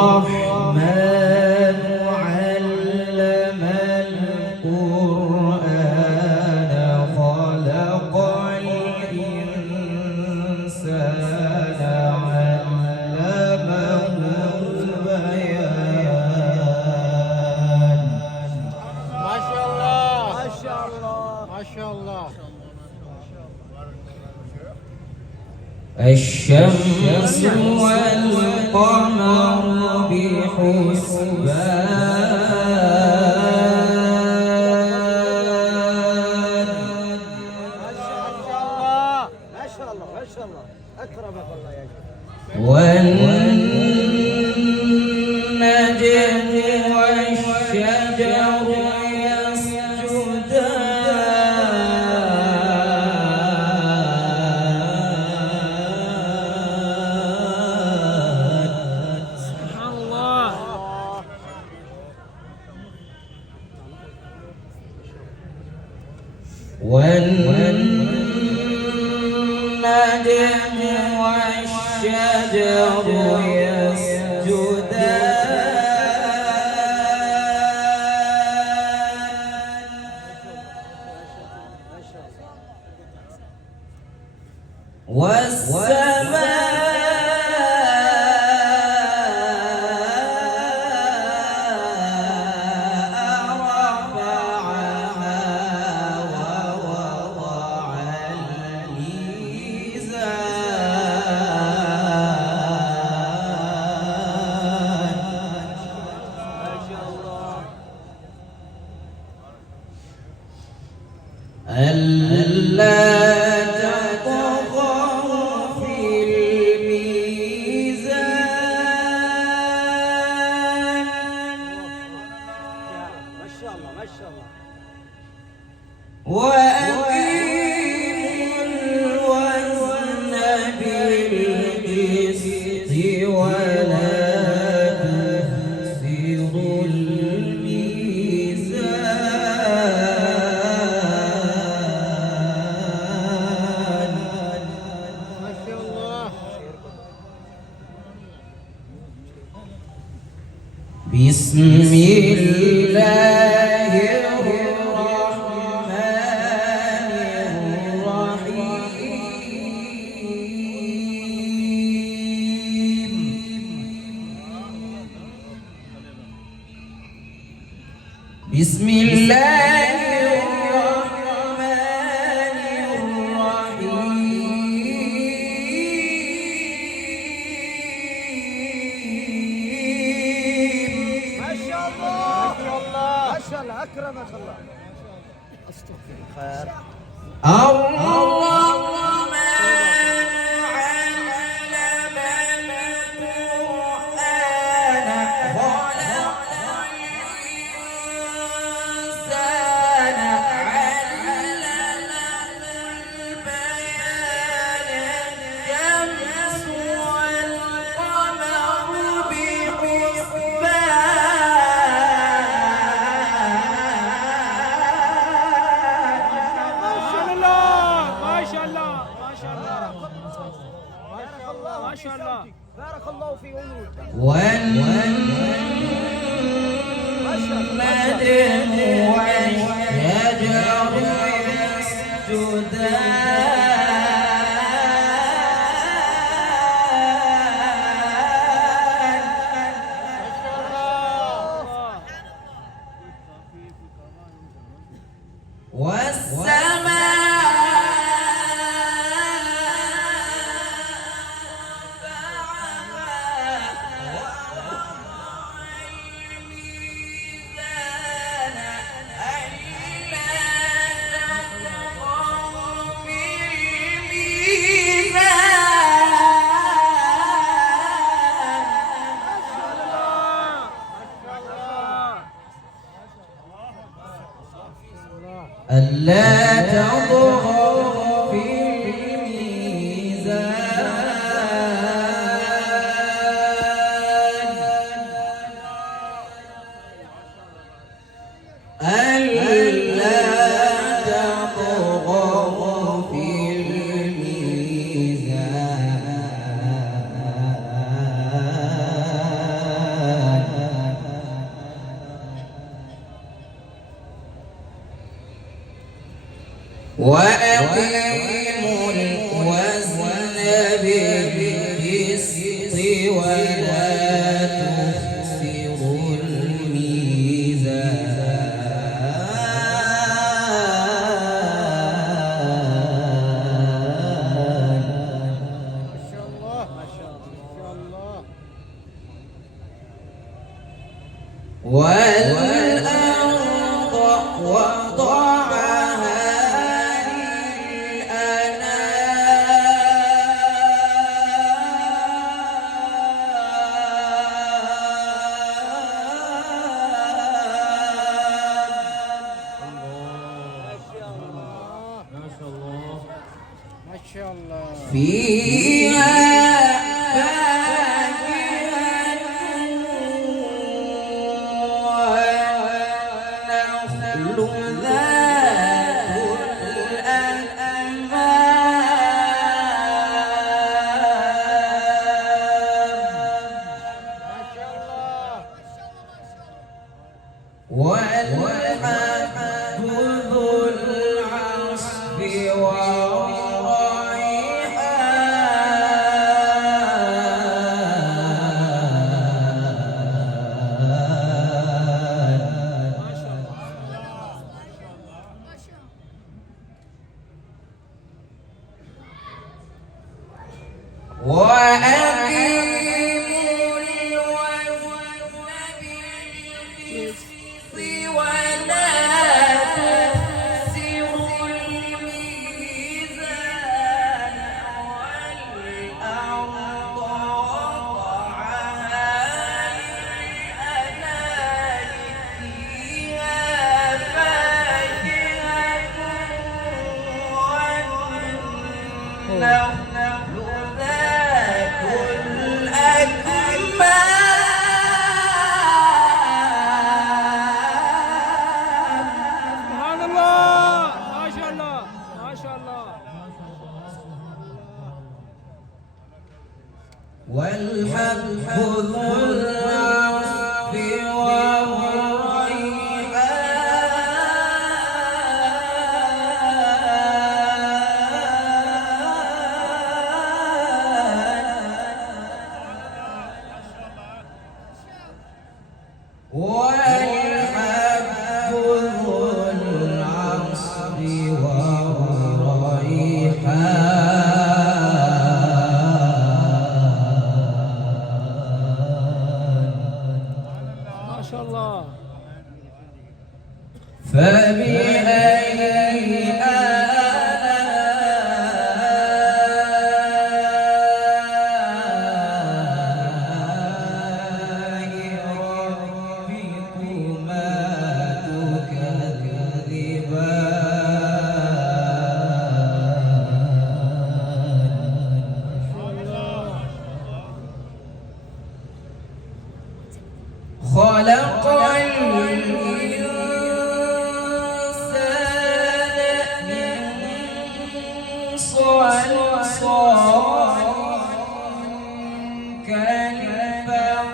الرحمن علم القرآن خلق الإنسان علمه البيان. ما شاء الله ما شاء الله ما شاء الله. الشمس والقمر بحسبان. ما شاء الله ما شاء الله أكرمك الله يا شيخ. والنجم والشجر والنجم والشجر يسجدان والسماء ألا تطغوا في الميزان. ما شاء الله ما شاء الله. وأقيموا الوزن بالقسط ولا تخسروا الميزان. ما شاء الله. بسم الله الرحمن الرحيم. بسم الله الرحمن الرحيم. ما شاء الله ما شاء الله أكرمك الله. أستغفر خير. الرحمن علم القرآن خلق الإنسان علمه البيان. الشمس والقمر بحسبان. ما شاء الله بارك الله في عمرك. والنجم والشجر يسجدان والسماء ألا تطغوا في الميزان. ألا تطغوا في الميزان. والأرض وضعها ما شاء الله فيها فاكهة والنخل ذات الأكمام والحب ذو العصف وأقيموا الوزن بالقسط ولا تخسروا الميزان والأرض وضعها للأنام فيها فاكهة والنخل ذات الأكمام سبحان الله ما شاء الله ما شاء الله والحب ذو العصف والحب ذو العصف والريحان ما شاء الله فبأي آلاء ربكما تكذبان خلق الإنسان من صلصال كالفخار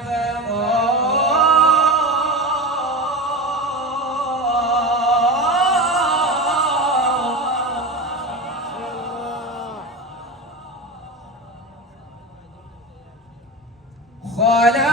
خلق